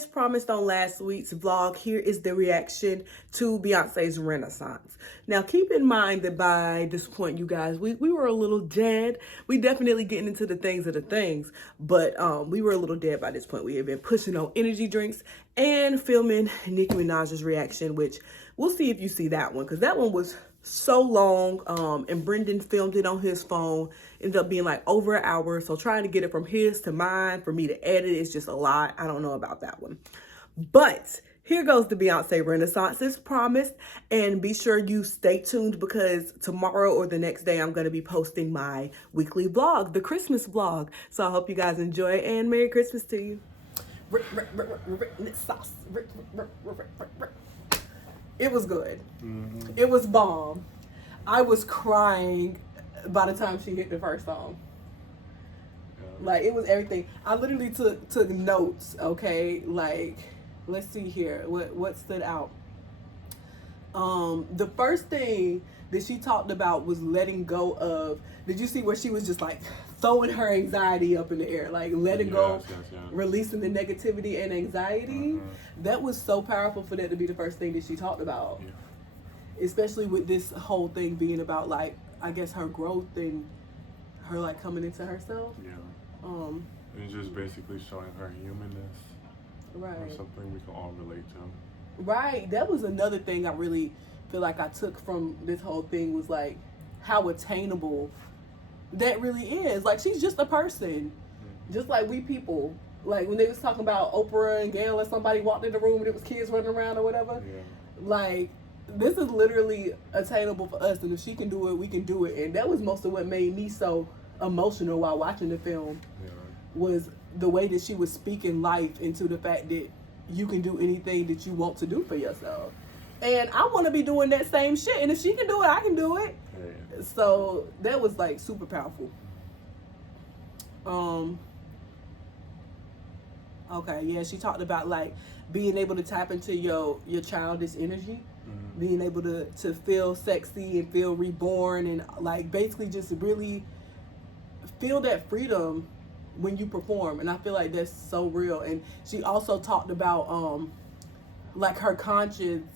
as promised on last week's vlog, here is the reaction to Beyonce's Renaissance. Now, keep in mind that by this point, you guys, we were a little dead. We definitely getting into the things of the things, but we were a little dead by this point. We had been pushing on energy drinks and filming Nicki Minaj's reaction, which we'll see if you see that one, because that one was so long, and Brendan filmed it on his phone. Ended up being like over an hour, so trying to get it from his to mine for me to edit is just a lot. I don't know about that one, but here goes the Beyonce Renaissance as promised, and be sure you stay tuned, because tomorrow or the next day I'm going to be posting my weekly vlog, the Christmas vlog. So I hope you guys enjoy, and Merry Christmas to you. It was good. It was bomb. I was crying by the time she hit the first song. Like, it was everything. I literally took notes, okay? Like, let's see here. What stood out? The first thing that she talked about was letting go of, did you see where she was just like throwing her anxiety up in the air, like letting go, releasing the negativity and anxiety? That was so powerful for that to be the first thing that she talked about. Especially with this whole thing being about, like, I guess her growth and her like coming into herself. And just basically showing her humanness. Right. Or something we can all relate to. Right. That was another thing I really feel like I took from this whole thing, was like how attainable that really is. Like, she's just a person, just like we people. Like when they was talking about Oprah and Gayle, and somebody walked in the room and it was kids running around or whatever. Like, this is literally attainable for us, and if she can do it, we can do it. And that was most of what made me so emotional while watching the film, was the way that she was speaking life into the fact that you can do anything that you want to do for yourself. And I want to be doing that same shit, and if she can do it, I can do it. So that was like super powerful. Okay, yeah, she talked about like being able to tap into your childish energy, being able to feel sexy and feel reborn, and like basically just really feel that freedom when you perform. And I feel like that's so real. And she also talked about like her conscience,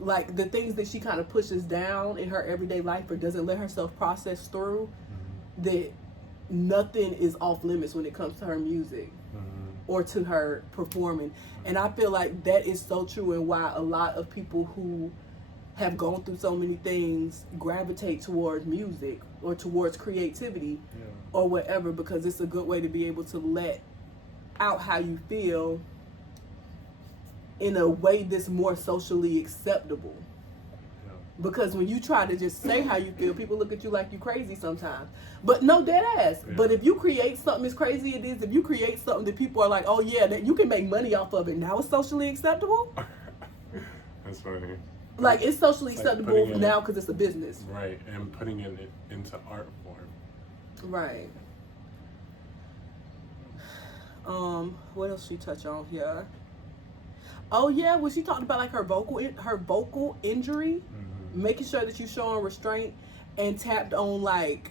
like the things that she kind of pushes down in her everyday life or doesn't let herself process through, that nothing is off limits when it comes to her music or to her performing. And I feel like that is so true, and why a lot of people who have gone through so many things gravitate towards music or towards creativity or whatever, because it's a good way to be able to let out how you feel in a way that's more socially acceptable. Because when you try to just say how you feel, people look at you like you crazy sometimes. But no, dead ass. But if you create something as crazy it is, if you create something that people are like, oh yeah, that you can make money off of it, now it's socially acceptable. That's funny. Like, it's socially acceptable now because it's a business. Right, and putting it into art form. Right. What else she touch on here? Oh yeah, when she talked about like her vocal injury, making sure that you showing restraint, and tapped on like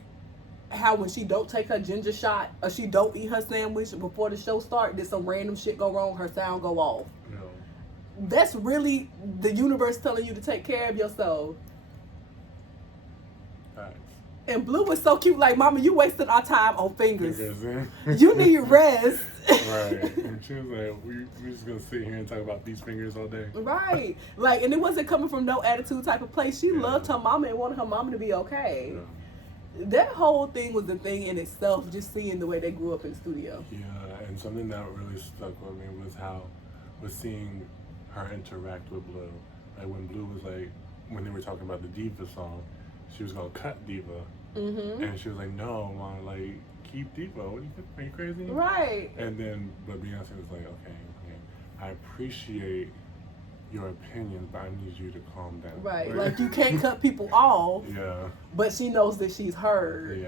how when she don't take her ginger shot or she don't eat her sandwich before the show start, did some random shit go wrong, her sound go off. That's really the universe telling you to take care of yourself. And Blue was so cute, like, Mama, you wasted our time on fingers. You need rest. Right. And she was like, we're just going to sit here and talk about these fingers all day. Right. Like, and it wasn't coming from no attitude type of place. She loved her mama and wanted her mama to be okay. That whole thing was a thing in itself, just seeing the way they grew up in the studio. Yeah, and something that really stuck with me was seeing her interact with Blue. Like, when Blue was like, when they were talking about the Diva song, she was gonna cut Diva, and she was like, "No, Mom, like, keep Diva. What are you crazy?" Right. And then, but Beyonce was like, "Okay, I appreciate your opinion, but I need you to calm down." Right. Like, you can't cut people off. But she knows that she's heard.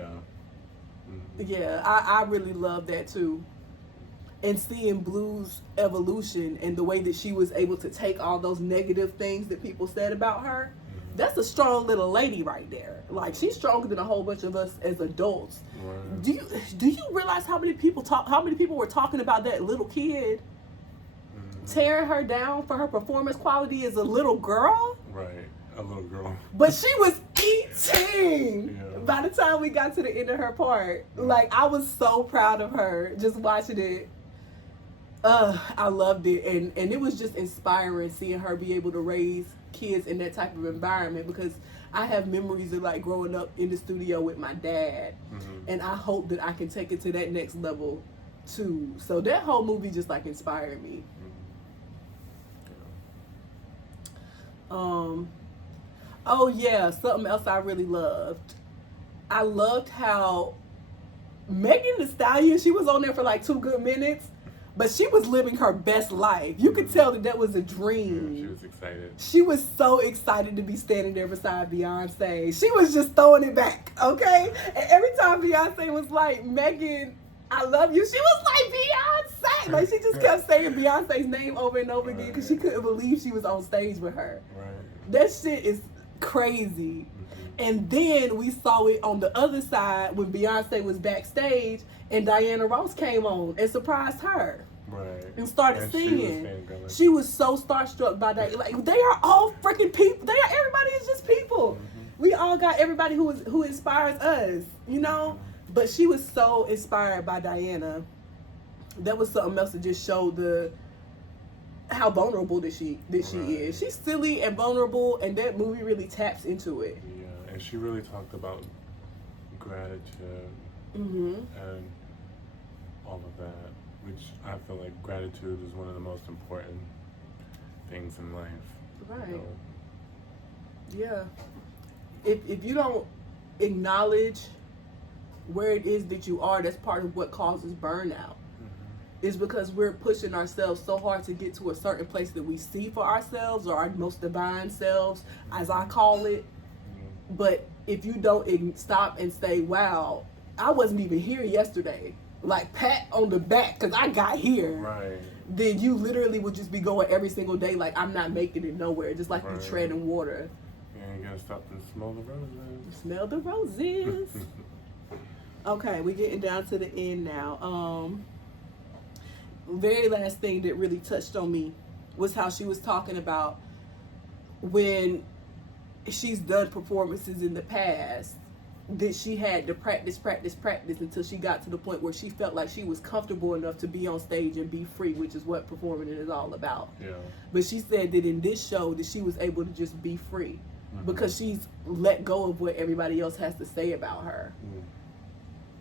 Yeah. I really love that too. And seeing Blue's evolution and the way that she was able to take all those negative things that people said about her. That's a strong little lady right there. Like, she's stronger than a whole bunch of us as adults. Right. Do you realize how many people were talking about that little kid tearing her down for her performance quality as a little girl. Right, a little girl. But she was eating Yeah. by the time we got to the end of her part. Like, I was so proud of her just watching it. I loved it. And it was just inspiring seeing her be able to raise kids in that type of environment, because I have memories of like growing up in the studio with my dad. And I hope that I can take it to that next level too. So that whole movie just like inspired me. Oh yeah, something else I really loved. I loved how Megan Thee Stallion, she was on there for like 2 good minutes, but she was living her best life. You could tell that was a dream. Yeah, she was excited. She was so excited to be standing there beside Beyonce. She was just throwing it back, okay? And every time Beyonce was like, Megan, I love you, she was like, Beyonce! Like, she just kept saying Beyonce's name over and over again because she couldn't believe she was on stage with her. Right. That shit is crazy. And then we saw it on the other side when Beyonce was backstage and Diana Ross came on and surprised her. Right. And started singing. She She was so starstruck by that. Like, they are all freaking people. Everybody is just people. We all got everybody who inspires us, you know? But she was so inspired by Diana. That was something else that just showed how vulnerable that she is. She's silly and vulnerable, and that movie really taps into it. Yeah, and she really talked about gratitude and all of that, which I feel like gratitude is one of the most important things in life. Right. You know? Yeah. If you don't acknowledge where it is that you are, that's part of what causes burnout. Is because we're pushing ourselves so hard to get to a certain place that we see for ourselves, or our most divine selves, as I call it. But if you don't stop and say, wow, I wasn't even here yesterday, like pat on the back because I got here, right, then you literally would just be going every single day like, I'm not making it nowhere, just like you treading water. Yeah, you gotta stop and smell the roses. Smell the roses. Okay, we're getting down to the end now. Very last thing that really touched on me was how she was talking about when she's done performances in the past that she had to practice until she got to the point where she felt like she was comfortable enough to be on stage and be free, which is what performing is all about. Yeah. But she said that in this show that she was able to just be free because she's let go of what everybody else has to say about her.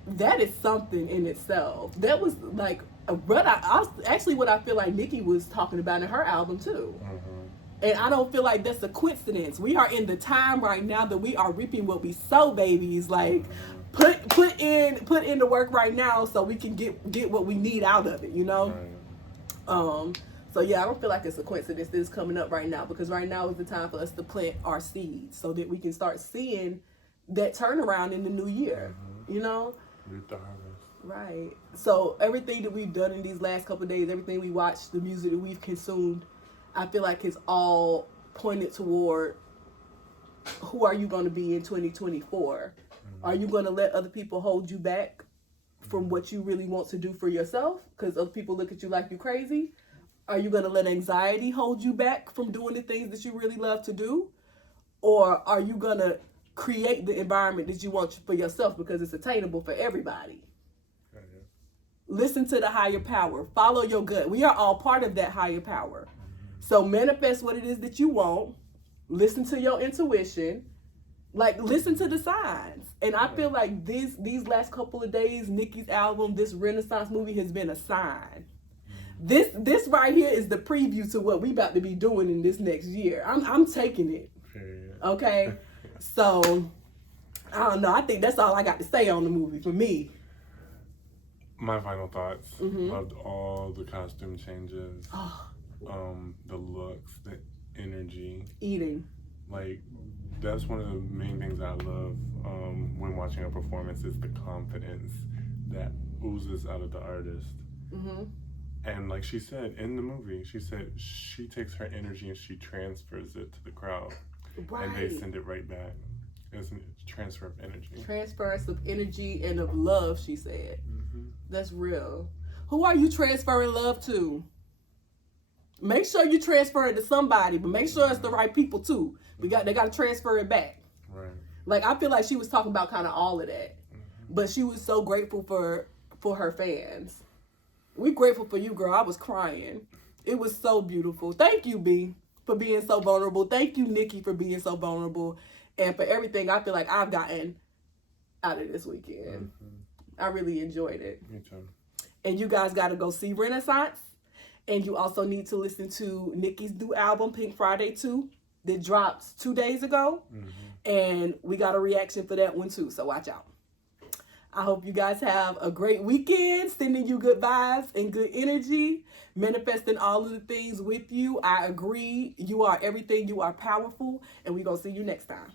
That is something in itself. That was like what I feel like Nicki was talking about in her album too. And I don't feel like that's a coincidence. We are in the time right now that we are reaping what we sow, babies. Like put in the work right now so we can get what we need out of it, you know? So yeah, I don't feel like it's a coincidence that it's coming up right now, because right now is the time for us to plant our seeds so that we can start seeing that turnaround in the new year, you know? Reap the harvest. Right. So everything that we've done in these last couple of days, everything we watched, the music that we've consumed, I feel like it's all pointed toward who are you going to be in 2024? Are you going to let other people hold you back from what you really want to do for yourself because other people look at you like you're crazy? Are you going to let anxiety hold you back from doing the things that you really love to do? Or are you going to create the environment that you want for yourself because it's attainable for everybody? Listen to the higher power. Follow your gut. We are all part of that higher power. So manifest what it is that you want. Listen to your intuition. Like, listen to the signs. And I feel like these last couple of days, Nicki's album, this Renaissance movie has been a sign. This right here is the preview to what we about to be doing in this next year. I'm taking it. Okay? So, I don't know. I think that's all I got to say on the movie for me. My final thoughts. Loved all the costume changes. The looks, the energy. Eating. Like, that's one of the main things I love when watching a performance is the confidence that oozes out of the artist. And like she said in the movie, she said she takes her energy and she transfers it to the crowd. Right. And they send it right back. It's a transfer of energy. Transference of energy and of love, she said. That's real. Who are you transferring love to? Make sure you transfer it to somebody, but make sure it's the right people too. They got to transfer it back. Right. Like, I feel like she was talking about kind of all of that, but she was so grateful for her fans. We grateful for you, girl. I was crying. It was so beautiful. Thank you, B, for being so vulnerable. Thank you, Nikki, for being so vulnerable, and for everything I feel like I've gotten out of this weekend. I really enjoyed it. Me too. And you guys got to go see Renaissance. And you also need to listen to Nikki's new album, Pink Friday 2, that dropped 2 days ago. And we got a reaction for that one too, so watch out. I hope you guys have a great weekend, sending you good vibes and good energy, manifesting all of the things with you. I agree. You are everything. You are powerful. And we're going to see you next time.